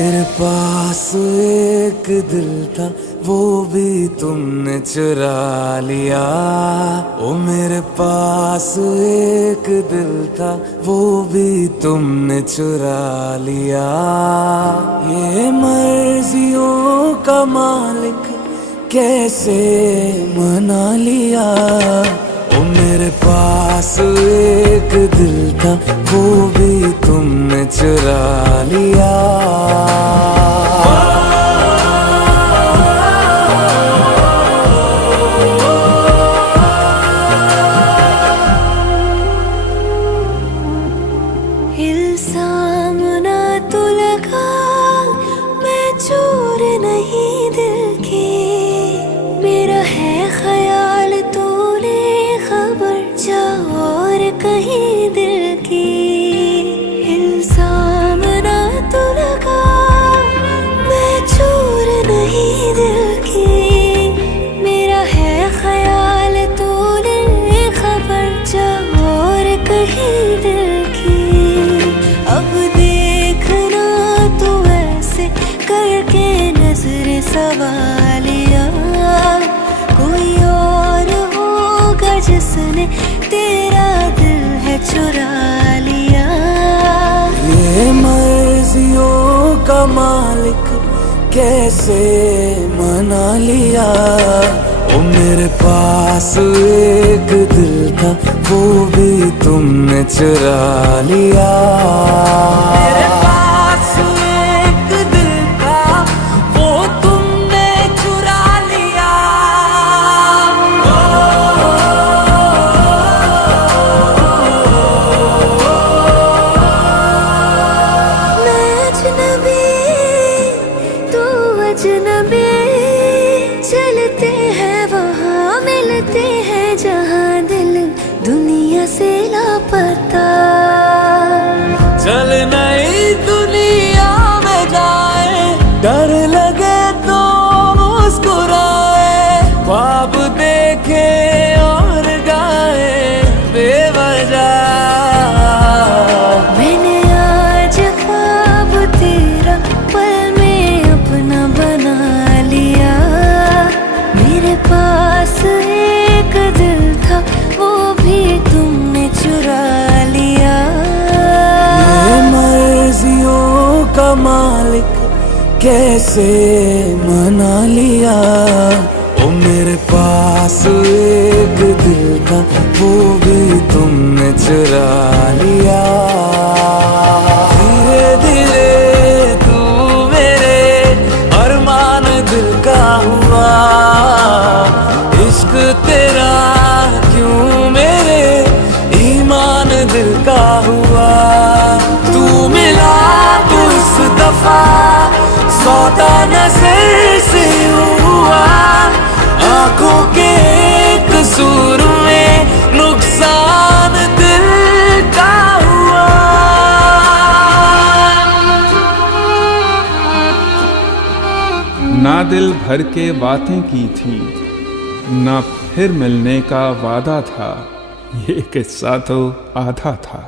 मेरे पास एक दिल था वो भी तुमने चुरा लिया। ओ मेरे पास एक दिल था वो भी तुमने चुरा लिया। ये मर्जियों का मालिक कैसे मना लिया। ओ मेरे पास एक दिल था वो भी तुमने चुरा लिया। इल्जाम ना तो लगा, मैं चोर नहीं दिल की। मेरा है ख्याल तूने खबर जा और कहीं दिल की। इल्जाम ना तो लगा, मैं चोर नहीं दिल की। मेरा है ख्याल तूने खबर जा और कहीं दिल की। अब देखना तू ऐसे करके नजर सवालिया, कोई और होगा जिसने तेरा दिल है चुरा लिया। ये मर्जियों का मालिक कैसे मना लिया। ओ मेरे पास एक दिल था वो भी तुमने चुरा लिया। मेरे पास एक दिल था वो तुमने चुरा लिया। मैं अजनबी तू अजनबी, चलते हैं वहाँ मिलते हैं जहाँ दिल दुनिया से लापता। चल नई दुनिया में जाए, डर लगे तो मुस्कुराए, ख्वाब देखे और गाए बेवजह। मैंने आज ख्वाब तेरा पल में अपना बना लिया। मेरे पास एक दिल था वो भी तुमने चुरा लिया। ये मर्जियों का मालिक कैसे मना लिया। ओ मेरे पास एक दिल था वो भी तुमने चुरा लिया। धीरे धीरे तू मेरे अरमान दिल का हुआ। इश्क तेरा क्यों मेरे ईमान दिल का हुआ। तू मिला तो इस दफा सौदा नजर से हुआ। आंखों के कसूर में नुकसान दिल का हुआ। ना दिल भर के बातें की थी, ना फिर मिलने का वादा था। ये किस्सा तो आधा था।